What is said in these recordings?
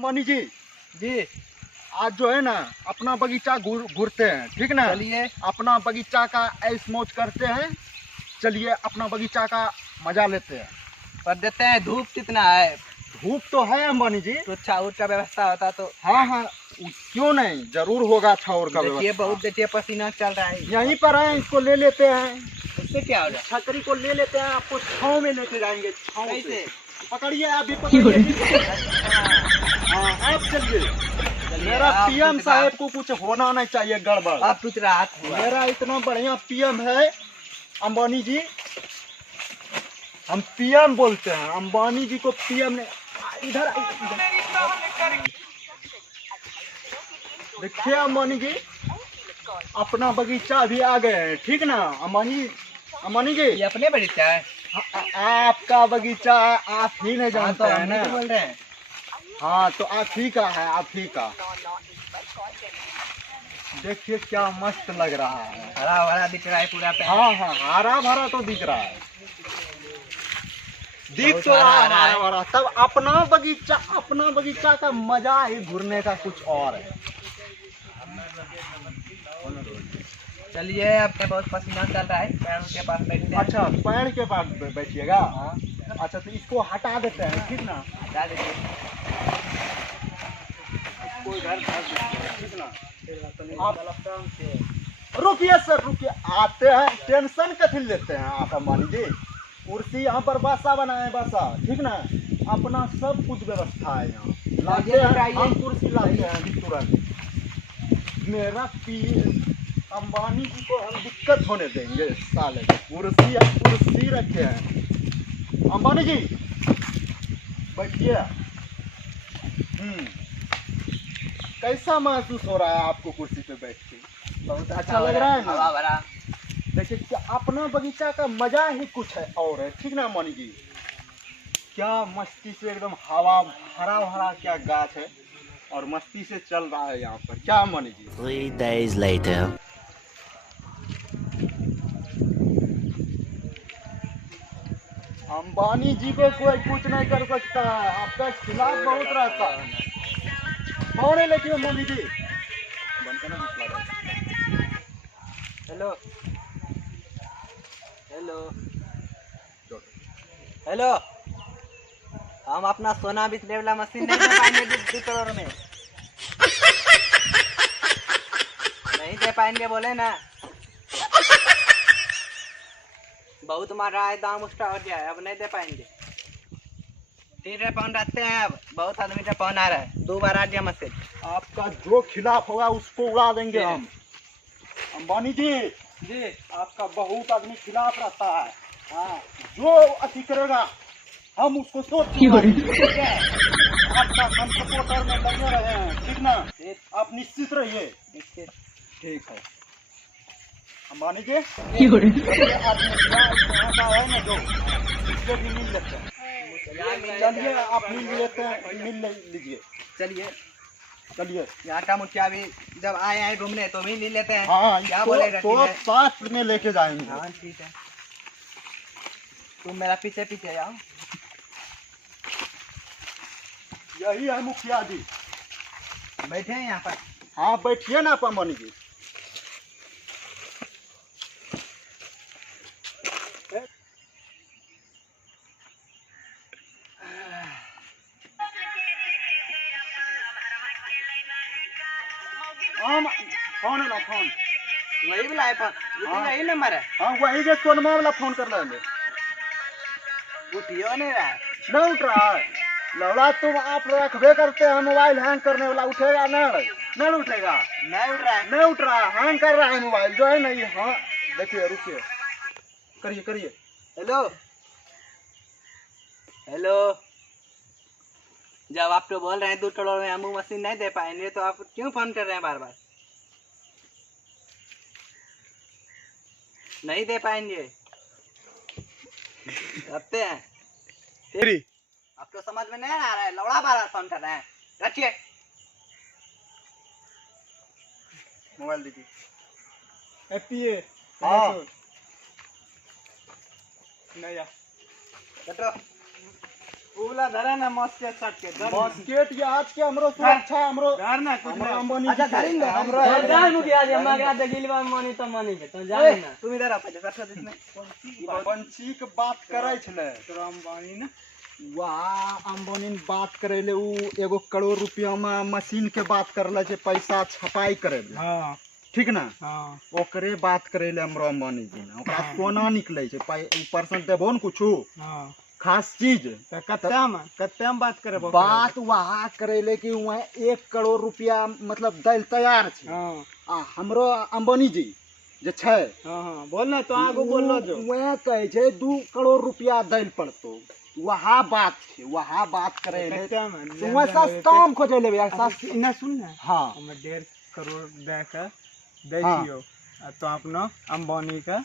Money जी जी आज जो है ना अपना बगीचा घूरते हैं, ठीक ना। चलिए अपना बगीचा का ऐश मौज करते हैं। चलिए अपना बगीचा का मजा लेते हैं। पर देते हैं, धूप कितना है? धूप तो है अंबानी जी। तो छाऊर का व्यवस्था होता तो। हाँ हाँ, क्यों नहीं, जरूर होगा छाऊर का देखिए व्यवस्था। बहुत देखिए पसीना चल रहा है। यहीं पर है, इसको ले लेते हैं। उससे क्या होगा? छतरी को ले लेते हैं, आपको छाँव में लेके जाएंगे। छाँव कैसे? से पकड़िए, अभी पकड़िए। हाँ आप चलिए। मेरा पीएम साहब को कुछ होना नहीं चाहिए गड़बड़। अब कुछ राहत हुआ। मेरा इतना बढ़िया पीएम है अंबानी जी। हम पीएम बोलते हैं, अंबानी जी को पीएम ने इधर देखिए अंबानी जी, अपना बगीचा भी आ गए हैं, ठीक ना। अंबानी जी ये अपने बगीचा है? आपका बगीचा आप ही नहीं हाँ, जानते तो हैं हम ना। तो बोल रहे हैं। हाँ तो आप ही का है, आप ही का। देखिए क्या मस्त लग रहा है। हरा भरा दिख रहा है पूरा पे। हाँ हाँ, हरा भरा तो दिख रहा है। दिख बहुत तो रहा है हरा है। हरा भरा। तब अपना बगीचा का मजा ही घूरने का कुछ और है। चलिए आपके बहुत पसीना चल रहा है, पैरों के पास बैठते हैं। अच्छा पेड़ के पास बैठिएगा। हाँ अच्छा तो इसको हटा देते हैं, ठीक ना। हटा दीजिए। कोई घर ठीक ना। आप रुकिए सर, रुकिए, आते हैं। टेंशन कथी लेते हैं आप अंबानी जी। कुर्सी यहाँ पर बासा बनाए, बासा, ठीक ना। अपना सब कुछ व्यवस्था है यहाँ। लाते हैं हम, कुर्सी लाते हैं अभी तुरंत। मेरा अंबानी जी को हम दिक्कत होने देंगे साले। कुर्सी रखे हैं। अंबानी जी बैठिए। कैसा महसूस हो रहा है आपको कुर्सी पे बैठ के? बहुत अच्छा लग रहा है ना? हरा भरा। देखिए क्या अपना बगीचा का मजा ही कुछ है और है, ठीक ना मनी जी। क्या मस्ती से एकदम हवा, हरा भरा क्या गाछ है और मस्ती से चल रहा है यहाँ पर, क्या मनी जी। 3 days later. अंबानी जी को कोई कुछ नहीं कर सकता है, आपका खिलाफ बहुत रहता है। कौन है लेकिन अंबानी जी? हेलो हेलो हेलो, हम अपना सोना बेचने वाला मशीन नहीं दे पाएंगे 2 करोड़ में। नहीं दे पाएंगे बोले ना। बहुत मार रहा है, दाम उसका हो गया है, अब नहीं दे पाएंगे। 3 पाउंड रखते हैं, अब बहुत आदमी का फोन आ रहा है। 2 बार आ गया मैसेज। आपका जो खिलाफ होगा उसको उड़ा देंगे हम। अंबानी जी जी आपका बहुत आदमी खिलाफ रहता है। हाँ, जो अति करेगा हम उसको सोच आपका हम सपोर्टर में लगे रहे हैं, ठीक ना। आप निश्चित रहिए। ठीक है अंबानी जी। आदमी यहाँ का है ना जो, इससे भी मिल लेते हैं। चलिए आप मिल लेते हैं, लीजिए। चलिए चलिए यहाँ का मुखिया भी जब आए हैं घूमने तो भी ले लेते हैं। हाँ, क्या तो बोलेगा? साथ में लेके जाएंगे। हाँ ठीक है, तुम मेरा पीछे पीछे आओ। यही है मुखिया जी। बैठे हैं यहाँ पर। हाँ बैठिए ना अंबानी जी। हम फोन है ना, फोन वही बुलाए पर हाँ। यही नंबर है। हाँ वही जो सोनमा वाला फोन कर लेंगे। उठियो नहीं रहा है। नहीं उठ रहा है लौड़ा, तुम आप रखबे करते हैं मोबाइल हैंग करने वाला। उठेगा नहीं उठेगा। नहीं उठ रहा है। नहीं उठ रहा है, हैंग कर रहा है मोबाइल जो है नहीं। हाँ देखिए, रुकिए, करिए। हेलो हेलो, जब आप तो बोल रहे हैं 2 करोड़ में हम मशीन नहीं दे पाएंगे तो आप क्यों फोन कर रहे हैं बार बार? नहीं दे पाएंगे रखते हैं। तेरी आपको समझ में नहीं आ रहा है, लौड़ा बार फोन कर रहे हैं। रखिए मोबाइल दीजिए। एपीए नहीं जा कटो। उला धरा ना मस्के सट के धर बास्केट ये आज के हमरो सुरक्षा हमरो धर ना कुछ हमरो ना अंबानी अच्छा जी के- धरिन दे हमरो हमरो जान मुखिया जी हमरा के देखिलवा मानी त मानी के तो जान ना तुम इधर आ पहले सट दिसने पंछी के बात करे छले तोरा अंबानी ना वाह अंबानी बात करे ले उ 1 करोड़ रुपया में मशीन के बात करले छै पैसा छपाई करे ले हां ठीक ना हां ओकरे बात करे ले हमरो अंबानी जी ने ओकरा सोना निकले छै ऊपर से देबो न कुछो हां खास चीज त कत्ते में बात करे बात वहाँ करे ले कि वहाँ 1 करोड़ रुपया मतलब दैल तैयार छै हां आ हमरो अंबानी जी जे छै हां बोल ना तो आगो बोललो जो वहाँ कहे छै 2 करोड़ रुपया दैल पड़तो वहाँ बात छै वहाँ बात करे ले कत्ते में वहाँ सस्ता में खोजे लेबे यार सस्ता इना सुन ना हाँ हम 1.5 करोड़ दे के दै हाँ। छियो आ तो अपना अंबानी का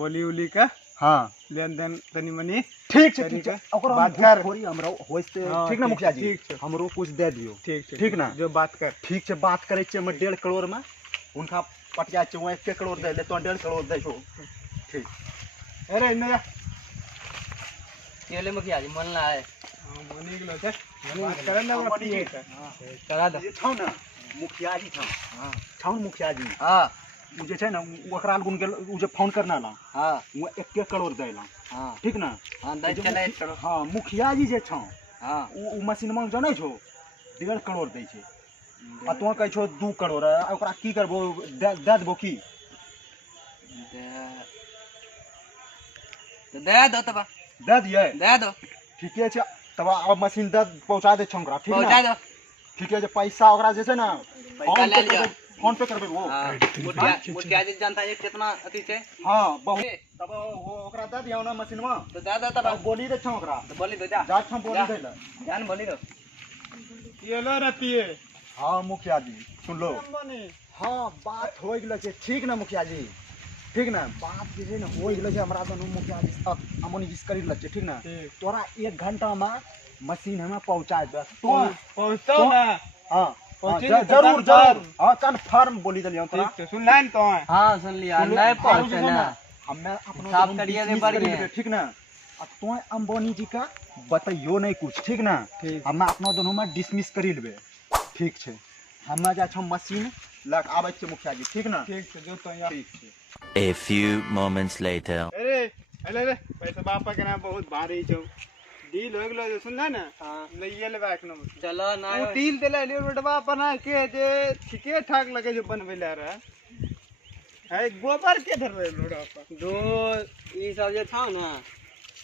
बोली उली का हाँ लेन देन तनी मनी ठीक छै ठीक है। ओकरा बात बात कर। कर थोड़ी हमरो होइते हाँ, ठीक ना ठीक- मुखिया जी ठीक छै। हमरो कुछ दे दियो ठीक ना? जो बात कर ठीक छै बात करे छियै हम 1.5 करोड़ में उनका पटिया छै वहाँ 1 करोड़ दे ले तो 1.5 करोड़ दे छो ठीक अरे नया ये ले मुखिया जी मन ना है हां मनी गेलो छै बात करे ना अंबानी अपनी जी। करा दो ये छौ ना मुखिया जी छौ हां छौ न मुखिया जी हां उ जे छै ना ओकरा गुन गेल उ जे फोन करना ना हां वो 1 करोड़ देला हां ठीक ना हां दे चले करो हाँ मुखिया जी जे छौ हां उ मशीन में जानै छौ 1.5 करोड़ दै छै आ तों कहै छौ 2 करोड़ आ ओकरा की करबो दे देबो की तो दे दो तब दे दिए दे दो ठीके छै तब अब मशीन दे पहुंचा दे छौ ओकरा ठीक पहुंचा ना दो ठीके छै पैसा ओकरा जे छै ना पैसा ले लियो फोन पे करबे वो हां मुखिया जी जानता है कितना अति छै हाँ बहुत तब वो ओकरा दे दियो ना मशीन में तो दे दो तब तब बोली दे छौ ओकरा तो बोली दो जा जा छौ बोली जा। दे ले जान बोली दो ये लो रे पिए हाँ मुखिया जी सुन लो अंबानी हाँ बात हो गेलो छै ठीक ना मुखिया जी ठीक ना बात जे छै ना हो गेलो छै हमरा दोनों मुखिया जी अमोनी जी करी ल छै ठीक ना ठीक तोरा 1 घंटा में मशीन हमें पहुंचा दे तो पहुंचतो तो- ना हाँ पहुंची हाँ, तो जरूर confirm। जरूर हाँ कन्फर्म बोली दिलियो तोरा ठीक है सुन लाइन तो है हां सुन लिया सुन लो, नहीं बाबू जी पहुंचे है ना हमें अपना साफ दोनों करिए दे dismiss बढ़िया। करी देबे, ठीक ना अब तो अंबानी जी का बताइयो नहीं कुछ ठीक ना ठीक हमें अपना दोनों में डिसमिस करी लेबे ठीक छै हमें जा छौ मशीन लग आबै छै मुखिया जी ठीक ना ठीक है जो तो यार ठीक छै A few moments later. अरे अरे रे पैसा बापा के ना बहुत भारी छौ डील हो गेलो सुन ना हां लइए लेबा एक नंबर चलो ना उ डील देले लियो बेटवा बना के जे ठीके ठाक लगे जो बनवेला रहा है गोबर के धरवे लोड़ा पर दो ई सब जे था ना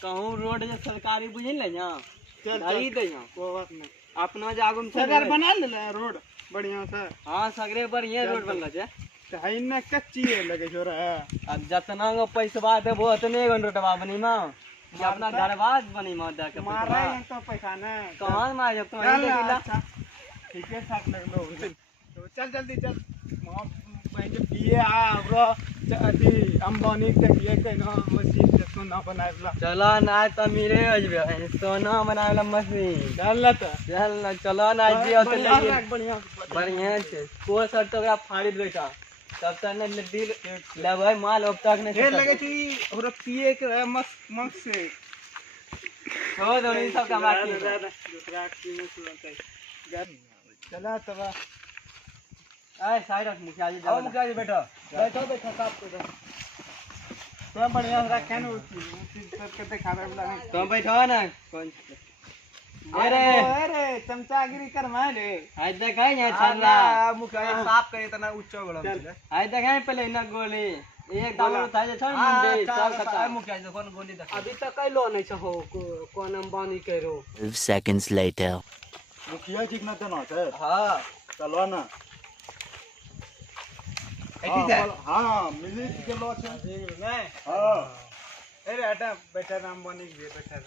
कहूं रोड जे सरकारी बुझिन ले ना चल गाड़ी दे ना कोई बात नहीं अपना जागो में सरकार बना ले रोड बढ़िया से हां सगरे बढ़िया चल, रोड चल। बनला छे तो है ना कच्ची है लगे छोरा अब जतना गो पैसा देबो उतने गो रोडवा बनी मा कि अपना मारता? घरवा बनी मा दे के मार रहे हैं तो पैसा ना कहां मार जब तो चल नहीं दिला अच्छा ठीक है ठाक लग लो तो चल जल्दी चल वहाँ वहीं जो पिए आ ब्रो अथी अंबानी के पिए के ना मशीन से सोना बनाएला चलो ना तो मेरे अजबे सोना बनावेला मशीन चल तो चल ना चलो ना जी उतने बढ़िया बढ़िया बढ़िया छे को सर तो ओकरा फाड़ी बेटा तब तक ने डील लेबै माल अब तक ने ढेर लगे थी और पिए के मस्त से हो दो इन सब का बाकी दूसरा की में सुनते चला तब ए साइड रख मुखिया जी आओ जाओ मुखिया जी बैठो बैठो बैठो साहब को तो बढ़िया से रखे ना उसी करते खाना वाला नहीं तुम बैठो ना कौन अरे अरे चमचागिरी कर मारे आज देखाई ना छल्ला मुखिया जी साफ करे तना उच्च गलो आज देखाई पहले ना गोली एक दाव था जे छन मुंडे सब खता मुखिया जी कौन गोली दे अभी तक कैलो नहीं छ हो कोन अंबानी करो 12 seconds later. मुखिया जी के ना देना छै हां चलो ना ऐठी जा हाँ मिली गेलो छै नहीं हाँ अरे हटा बेटा नाम बनी गए बेटा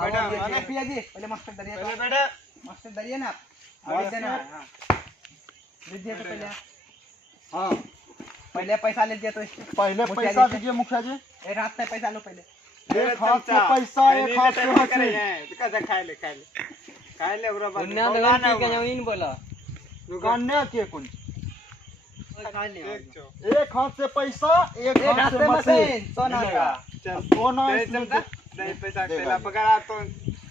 बेटा माने पिया जी पहले मास्टर दरिया पहले बेटा मास्टर दरिया ना हाँ, अभी देना हाँ लीजिए तो पहले हाँ पहले पैसा ले दिया तो पहले मुखिया पैसा जी से। दीजिए मुखिया जी एक हाथ से पैसा लो पहले एक हाथ से पैसा एक हाथ से हंसी कैसे खा ले ओकरा बाद दुनिया बोला में ना की के इन बोला दुकाने के कुछ खा ले एक चो एक हाथ से पैसा एक एक हाथ से मशीन सोना का चल सोना दे इसमें चलता दे पैसा तेला पकड़ा तो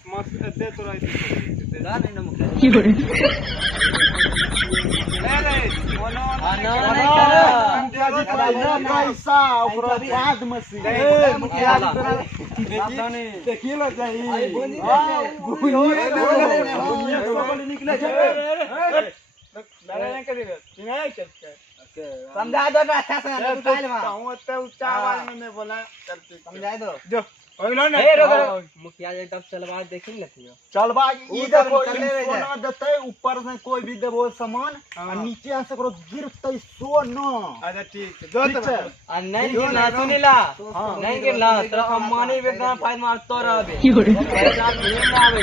मस्त दे तो रही दा नहीं ना मुखिया रे ओनो मुखिया जी पहले पैसा ओकरा बाद मशीन मुखिया देखिए लो जाई निकले लड़ाई कर दे नहीं चलते समझा दो ना अच्छा से उठा ले वहां हूं तो ऊंचा आवाज में नहीं बोला चलते समझा दो जो होइलो ना मुखिया जी तब चलवा देख लेती हो चल भाई ई उ देखो सब निकले रह सोना देते ऊपर से कोई भी देबो सामान और नीचे से करो गिरते सोना अच्छा ठीक है दो तो आ नहीं गिरना सुनीला नहीं गिरना तेरा सम्मानी वेदना फाइन मार तो रहबे पैसा नहीं ना आवे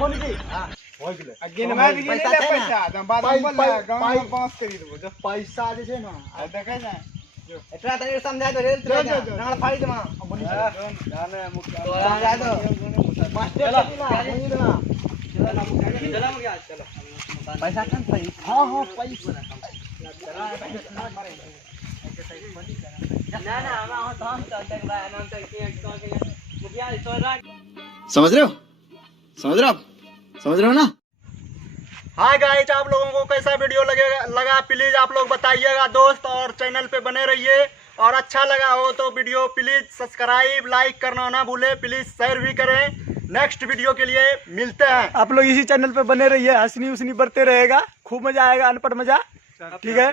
बोली जी हां हो गेले अगेन मैं भी नहीं ले पैसा हम बाद में बोल गांव में पास करी दो जो पैसा जे छै ना देखे ना इतना तनी समझा दो रेल चले जा नाल फाड़ी दे वहां जाने मुखिया तो समझा दो मास्टर चलो चलो मुखिया चलो पैसा कम सही हां हां पैसा ना ना हम चलते भाई नाम तो मुखिया चल समझ रहे हो ना। हाय गाइस, आप लोगों को कैसा वीडियो लगा प्लीज आप लोग बताइएगा दोस्त, और चैनल पे बने रहिए, और अच्छा लगा हो तो वीडियो प्लीज सब्सक्राइब लाइक करना ना भूले, प्लीज शेयर भी करें। नेक्स्ट वीडियो के लिए मिलते हैं। आप लोग इसी चैनल पे बने रहिए, हंसनी उसनी बढ़ते रहेगा, खूब मजा आएगा, अनपढ़ मजा, ठीक है।